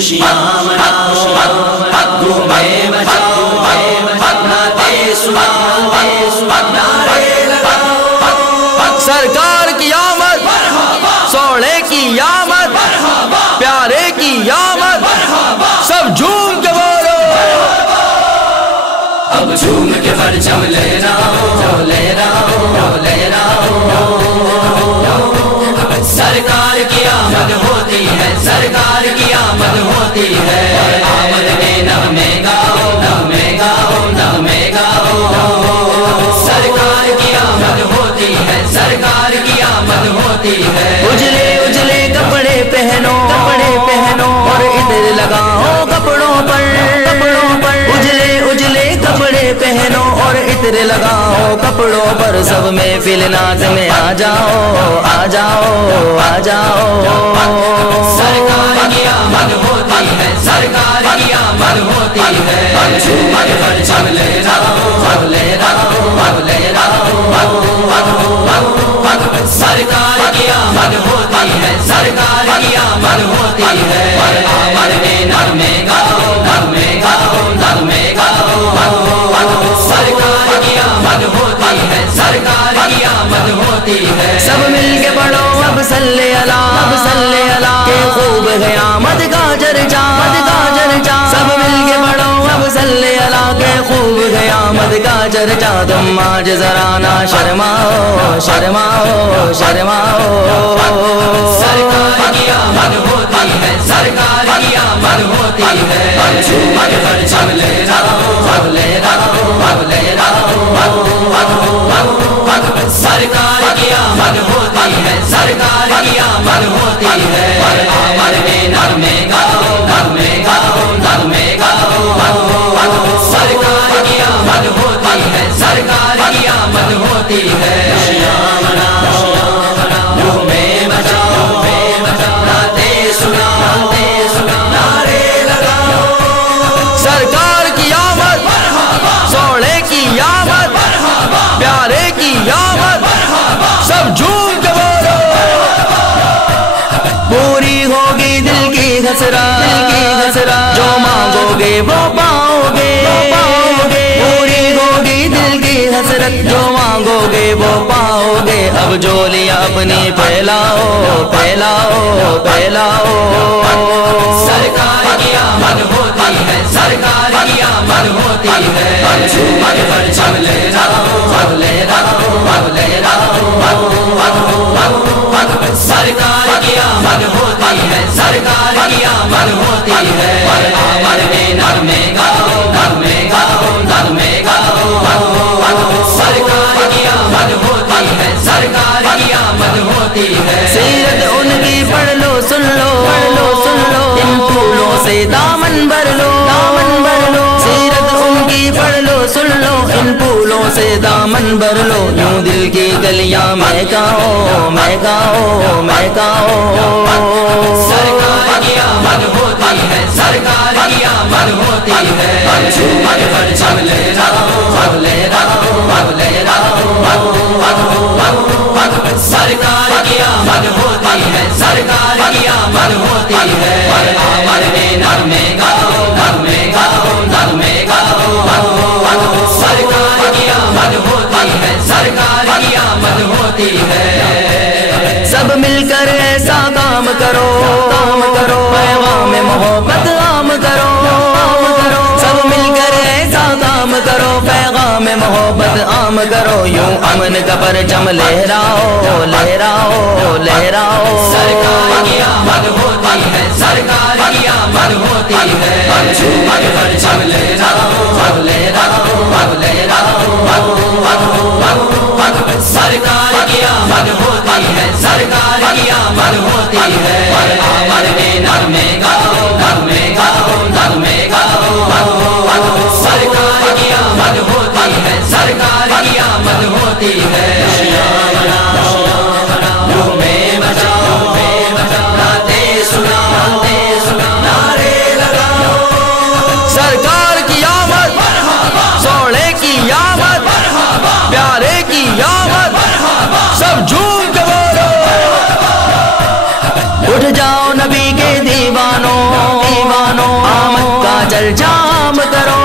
خوشیاں مناؤ گھومے بچاؤ نعتیں سناؤ نعرے لگاؤ سرکار کی آمد سوڑے کی آمد پیارے کی آمد سب جھوم کے بولو اب جھوم کے پرچم لہراؤ سرکار کی آمد ہوتی ہے سرکار کی آمد ہوتی ہے آمد کے نغمے گاؤ سرکار کی آمد ہوتی ہے سرکار کی آمد ہوتی ہے اجلے اجلے کپڑے پہنو اور عطر لگاؤ کپڑوں پر اجلے اجلے کپڑے پہنو اور عطر لگاؤ کپڑوں پر سب محفل ناز میں آ جاؤ سرکار کی آمد ہوتی ہے سرکار کی آمد ہوتی ہے پرچم لہراؤ سرکار کی آمد ہوتی ہے سرکار کی آمد ہوتی ہے آمد میں نغمے گاؤ سرکار کی آمد ہوتی ہے سرکار کی آمد ہوتی ہے سب مل کے پڑھو اب صلی اللہ کہ خوب ہے آمد کا چرچا سب مل کے پڑھو اب صلی اللہ کہ خوب ہے آمد کا چرچا تم آج ذرا نہ شرماؤ سرکار کی آمد ہوتی ہے سرکار کی آمد ہوتی ہے پرچم لہراؤ سرکار کی آمد ہوتی ہے سرکار کی آمد ہوتی ہے آمد میں نغمے گاؤ سرکار کی آمد ہوتی ہے سرکار کی آمد ہوتی ہے گھومے بچاؤ نعتیں سناؤ نعرے لگاؤ سرکار کی آمد سوڑے کی آمد پیارے کی آمد سب جھوم کے بولو پوری ہوگی دل کی حسرت جو مانگو گے وہ پاؤ گے پوری ہوگی دل کی حسرت جو مانگو گے وہ پاؤ گے اب جولیاں اپنی پھیلاؤ سرکار کی آمد ہوتی ہے سرکار کی آمد ہوتی ہے پرچم لہراؤ سرکار کی آمد ہوتی ہے سرکار کی آمد ہوتی ہے آمد میں نغمے گاؤ سرکار کی آمد ہوتی ہے سرکار کی آمد ہوتی ہے سیرت ان کی پڑھ لو سن لو ان پھولوں سے دامن بھر لو سیرت ان کی پڑھ لو سن لو ان پھولوں سے دامن بھر لو یوں دل کی گلیاں مہکاؤ سرکار کی آمد ہوتی ہے سرکار کی آمد ہوتی ہے پرچم لہراؤ سرکار کی آمد ہوتی ہے سرکار کی آمد ہوتی ہے آمد میں نغمے گاؤ سرکار کی آمد ہوتی ہے سرکار کی آمد ہوتی ہے سب مل کر ایسا کام کرو پیغام محبت عام کرو سب مل کر ایسا کام کرو پیغام محبت عام کرو یوں امن کا پرچم لہراؤ سرکار کی آمد ہوتی ہے سرکار کی آمد ہوتی ہے پرچم لہراؤ سرکار کی آمد ہوتی ہے سرکار کی آمد ہوتی ہے آمد میں نغمے گاؤ سرکار کی آمد ہوتی ہے سرکار کی آمد ہوتی ہے گھومے بچاؤ نعتیں سناؤ نعرے لگاؤ سرکار کی آمد سوڑے کی آمد پیارے کی آمد سب جھوم کے بولو اٹھ جاؤ نبی کے دیوانوں چرچا عام کرو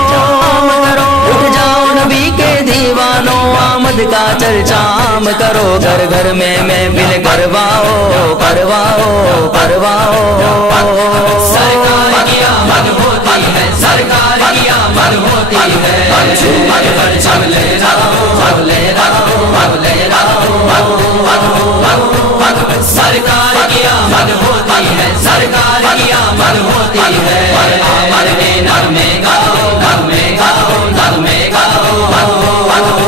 اٹھ جاؤ نبی کے دیوانوں آمد کا چرچا عام کرو گھر گھر میں محفل کرواؤ کرواؤ کرواؤ سرکار کی آمد ہوتی ہے سرکار کی آمد ہوتی ہے پرچم لے رہا ہوں لے رہا ہوں لے رہا ہوں سرکار کی آمد ہوتی ہے سرکار کی آمد ہوتی ہے آمد میں نغمے گاؤ نغمے گاؤ نغمے گاؤ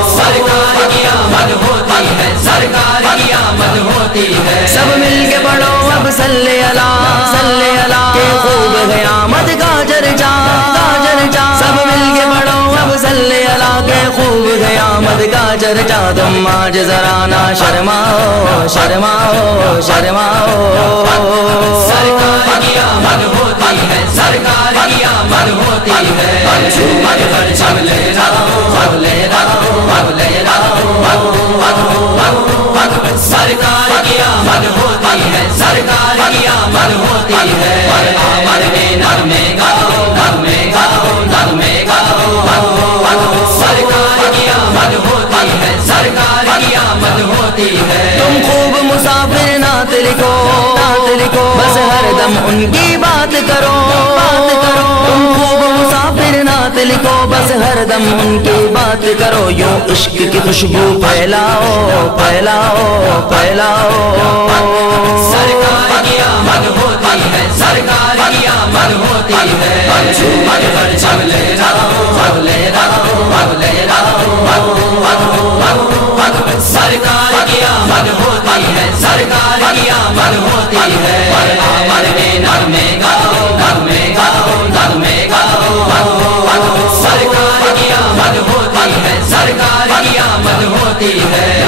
سرکار کی آمد ہوتی ہے سرکار کی آمد ہوتی ہے سب مل کے پڑھو اب صلی اللہ کہ خوب ہے آمد کا چرچا سب مل کے پڑھو اب صلی اللہ کہ خوب ہے آمد کا چرچا تم آج ذرا نہ شرماؤ شرماؤ شرماؤ سرکار کی آمد ہوتی ہے سرکار کی آمد ہوتی ہے پرچم لے رہا ہوں لے رہا ہوں لے رہا ہوں سرکار کی آمد ہوتی ہے سرکار کی آمد ہوتی ہے آمد میں نغمے گاؤ نغمے گاؤ نغمے گاؤ سرکار کی آمد ہوتی ہے سرکار کی آمد ہوتی ہے تم خوب مسافر نعت لکھو بس ہر دم ان کی بات کرو تم خوب مسافر نعت لکھو بس ہر دم ان کی بات کرو یوں عشق کی خوشبو پھیلاؤ پھیلاؤ پھیلاؤ سرکار کی آمد ہوتی ہے سرکار کی آمد ہوتی ہے پرچم لے رہا ہوں لے رہا ہوں لے رہا ہوں سرکار کی آمد ہوتی ہے سرکار کی آمد ہوتی ہے آمد میں نغمے گاؤ نغمے گاؤ نغمے گاؤ سرکار کی آمد ہوتی ہے سرکار کی آمد ہوتی ہے